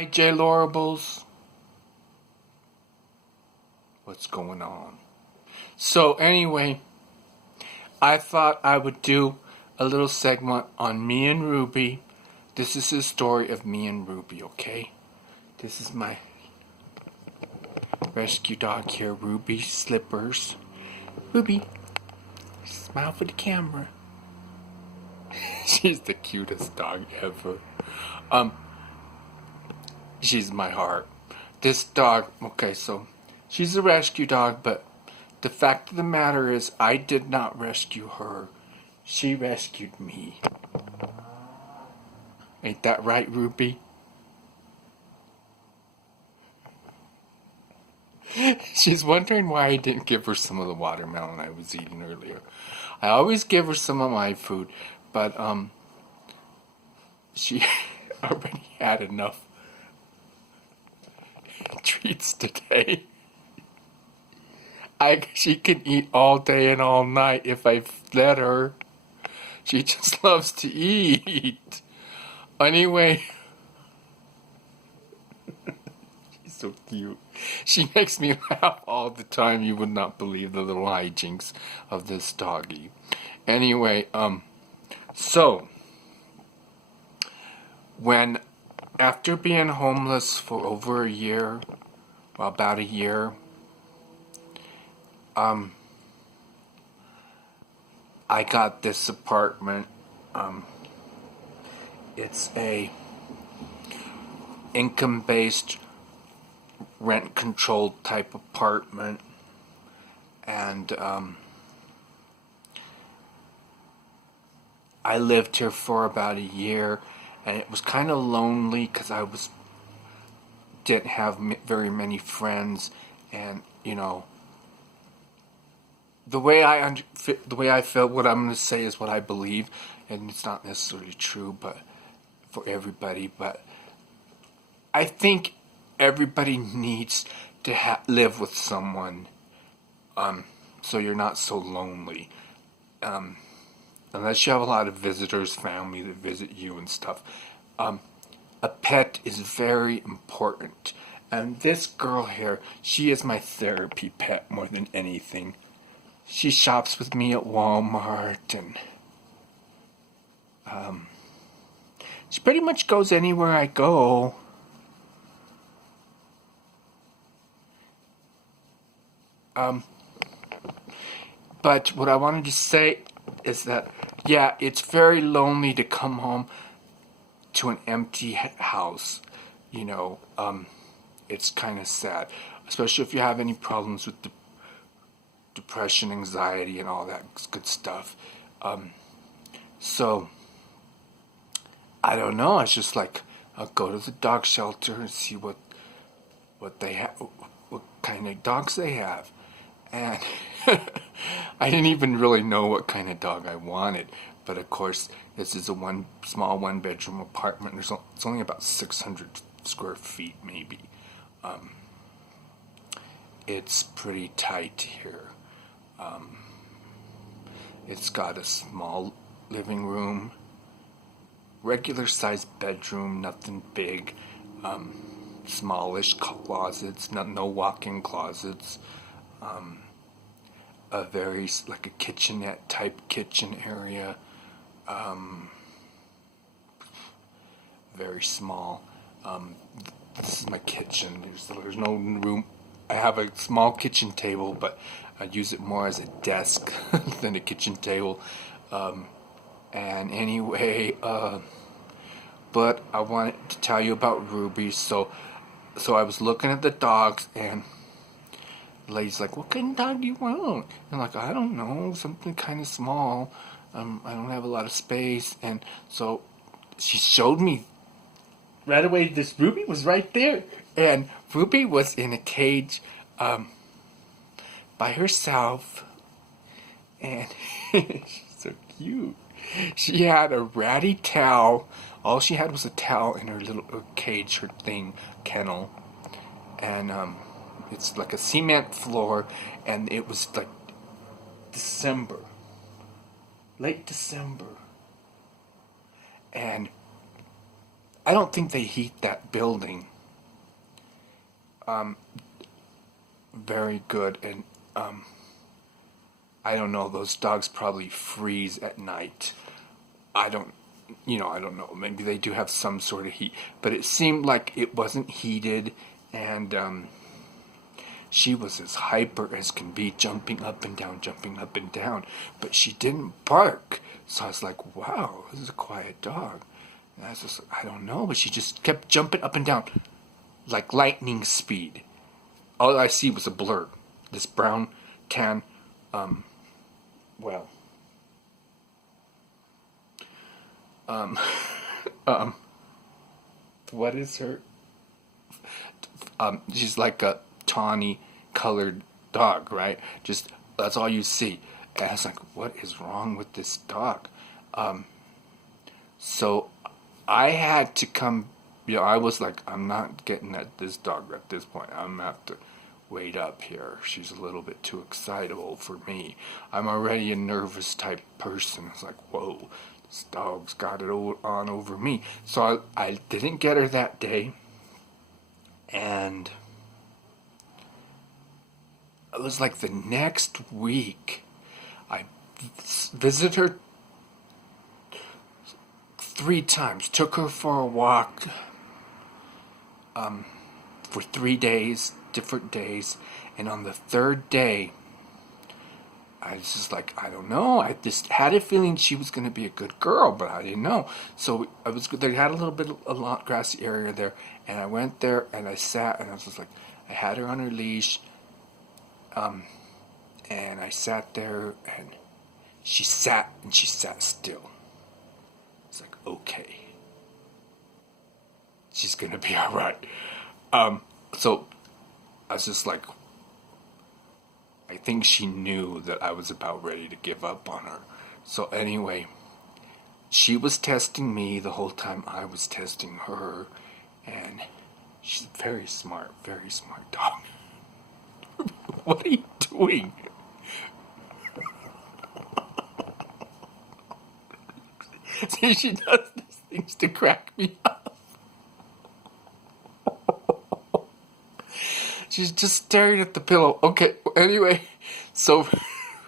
Hi, J. Lorables. What's going on? So, anyway, I thought I would do a little segment on me and Ruby. This is the story of me and Ruby, okay? This is my rescue dog here, Ruby Slippers. Ruby, smile for the camera. She's the cutest dog ever. She's my heart. This dog, okay, so she's a rescue dog, but the fact of the matter is I did not rescue her. She rescued me. Ain't that right, Ruby? She's wondering why I didn't give her some of the watermelon I was eating earlier. I always give her some of my food, but she already had enough treats today. She can eat all day and all night if I let her. She just loves to eat. Anyway, she's so cute. She makes me laugh all the time. You would not believe the little hijinks of this doggy. Anyway, so after being homeless for over a year, well, about a year, I got this apartment. It's a income-based, rent-controlled type apartment, and I lived here for about a year, and it was kind of lonely because didn't have very many friends, and the way I feel, what I'm going to say is what I believe, and it's not necessarily true, but for everybody. But I think everybody needs to live with someone, so you're not so lonely. Unless you have a lot of visitors, family that visit you and stuff. A pet is very important. And this girl here, she is my therapy pet more than anything. She shops with me at Walmart, and she pretty much goes anywhere I go. But what I wanted to say is that, yeah, it's very lonely to come home to an empty house. It's kind of sad, especially if you have any problems with depression, anxiety, and all that good stuff. So, I don't know. It's just like I'll go to the dog shelter and see what they have, what kind of dogs they have, and I didn't even really know what kind of dog I wanted. But of course, this is a small one-bedroom apartment. It's only about 600 square feet, maybe. It's pretty tight here. It's got a small living room, regular sized bedroom, nothing big, smallish closets, no walk-in closets, a very, like a kitchenette type kitchen area, very small. This is my kitchen. There's no room. I have a small kitchen table, but I use it more as a desk than a kitchen table. And anyway, but I wanted to tell you about Ruby. So I was looking at the dogs, and the lady's like, "What kind of dog do you want?" And I'm like, "I don't know, something kind of small. I don't have a lot of space." And so she showed me right away. This Ruby was right there, and Ruby was in a cage, by herself, and she's so cute. She had a ratty towel. All she had was a towel in her little cage, her kennel, and it's like a cement floor, and it was like late December, and I don't think they heat that building very good, and I don't know. Those dogs probably freeze at night. I don't, I don't know. Maybe they do have some sort of heat, but it seemed like it wasn't heated, and she was as hyper as can be, jumping up and down, jumping up and down, but she didn't bark. So I was like, wow, this is a quiet dog. And I was just, I don't know, but she just kept jumping up and down like lightning speed. All I see was a blur. This brown, tan, well, what is her? She's like a tawny colored dog, right? Just, that's all you see. And I was like, what is wrong with this dog? So I had to come, I was like, I'm not getting at this dog at this point. I'm gonna have to wait up here. She's a little bit too excitable for me. I'm already a nervous type person. It's like, whoa, this dog's got it on over me. So I didn't get her that day. And it was like the next week, I visited her 3 times, took her for a walk for 3 days, different days, and on the 3rd day, I was just like, I don't know. I just had a feeling she was going to be a good girl, but I didn't know. So they had a little bit of a grassy area there, and I went there and I sat, and I was just like, I had her on her leash, and I sat there, and she sat still. It's like, okay, she's going to be all right. So I was just like, I think she knew that I was about ready to give up on her. So anyway, she was testing me the whole time I was testing her, and she's a very smart dog. What are you doing? See, she does these things to crack me up. She's just staring at the pillow. Okay, anyway, so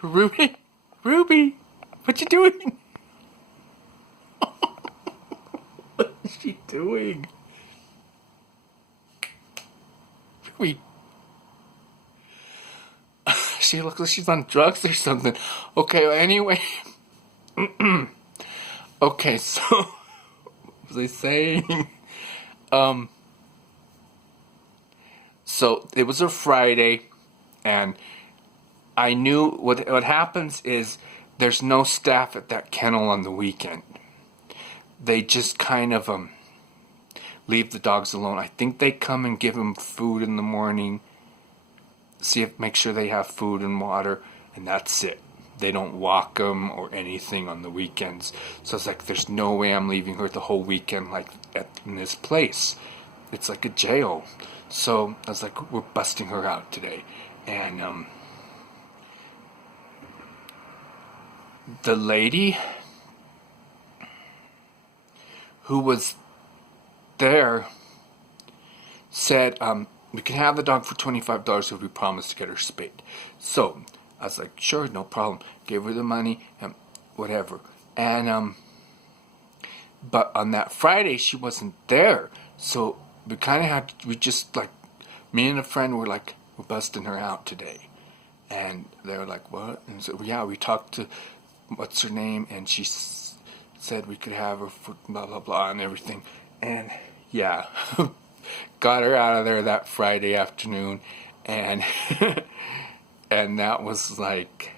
Ruby, what you doing? What is she doing? Ruby. She looks like she's on drugs or something. Okay, well, anyway. Okay, so, what was I saying? So it was a Friday, and I knew what happens is there's no staff at that kennel on the weekend. They just kind of leave the dogs alone. I think they come and give them food in the morning, make sure they have food and water, and that's it. They don't walk them or anything on the weekends. So it's like, there's no way I'm leaving her the whole weekend like in this place. It's like a jail. So I was like, we're busting her out today. And the lady who was there said, we can have the dog for $25 if we promise to get her spayed. So I was like, sure, no problem. Gave her the money and whatever. And but on that Friday she wasn't there. So we kind of just like, me and a friend were like, we're busting her out today. And they were like, what? And so, yeah, we talked to, what's her name? And she said we could have her for blah, blah, blah, and everything. And yeah, got her out of there that Friday afternoon. And, and that was like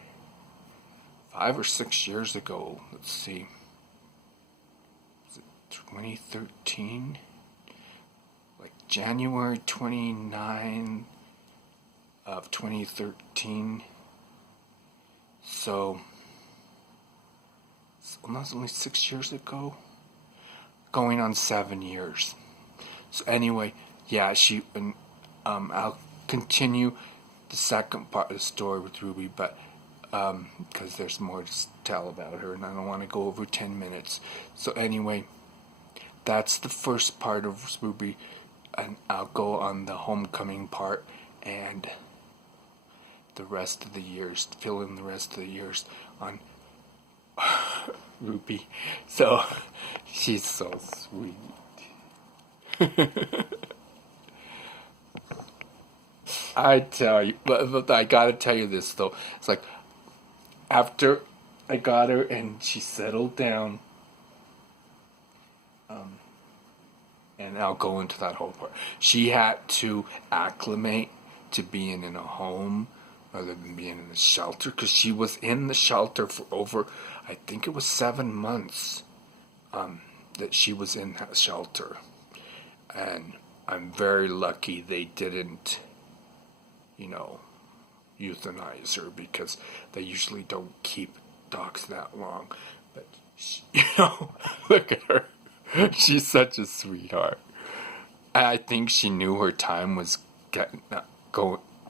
5 or 6 years ago. Let's see. Was it 2013? January 29 of 2013. So that's only 6 years ago. Going on 7 years. So anyway, yeah, I'll continue the second part of the story with Ruby, but because there's more to tell about her, and I don't want to go over 10 minutes. So anyway, that's the first part of Ruby, and I'll go on the homecoming part and the rest of the years, fill in the rest of the years on Ruby. So she's so sweet. I tell you, but I gotta tell you this though. It's like after I got her and she settled down, and I'll go into that whole part. She had to acclimate to being in a home rather than being in a shelter, because she was in the shelter for over, I think it was 7 months, that she was in that shelter. And I'm very lucky they didn't, euthanize her, because they usually don't keep dogs that long. But, look at her. She's such a sweetheart. I think she knew her time was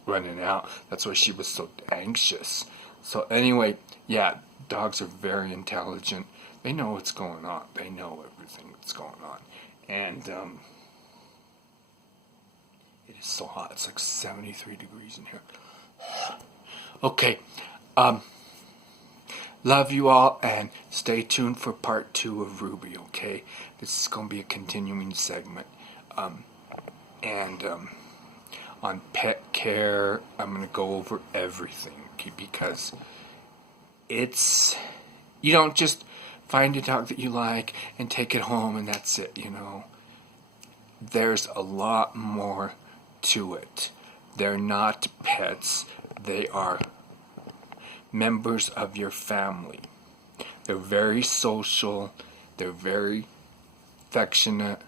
running out. That's why she was so anxious. So anyway, yeah, dogs are very intelligent. They know what's going on. They know everything that's going on. And it is so hot. It's like 73 degrees in here. Okay. Love you all, and stay tuned for part 2 of Ruby, okay? This is going to be a continuing segment. And on pet care, I'm going to go over everything, okay? Because you don't just find a dog that you like and take it home and that's it, There's a lot more to it. They're not pets. They are members of your family. They're very social. They're very affectionate.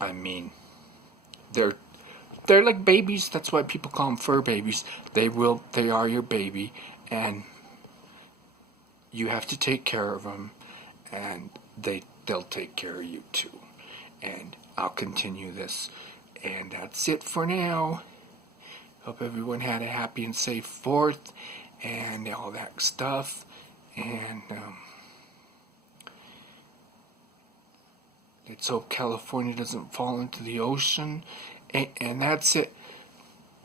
I mean, they're like babies. That's why people call them fur babies. They are your baby, and you have to take care of them, and they'll take care of you too. And I'll continue this, and that's it for now. Hope everyone had a happy and safe 4th and all that stuff. And let's hope California doesn't fall into the ocean. And that's it.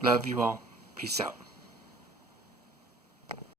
Love you all. Peace out.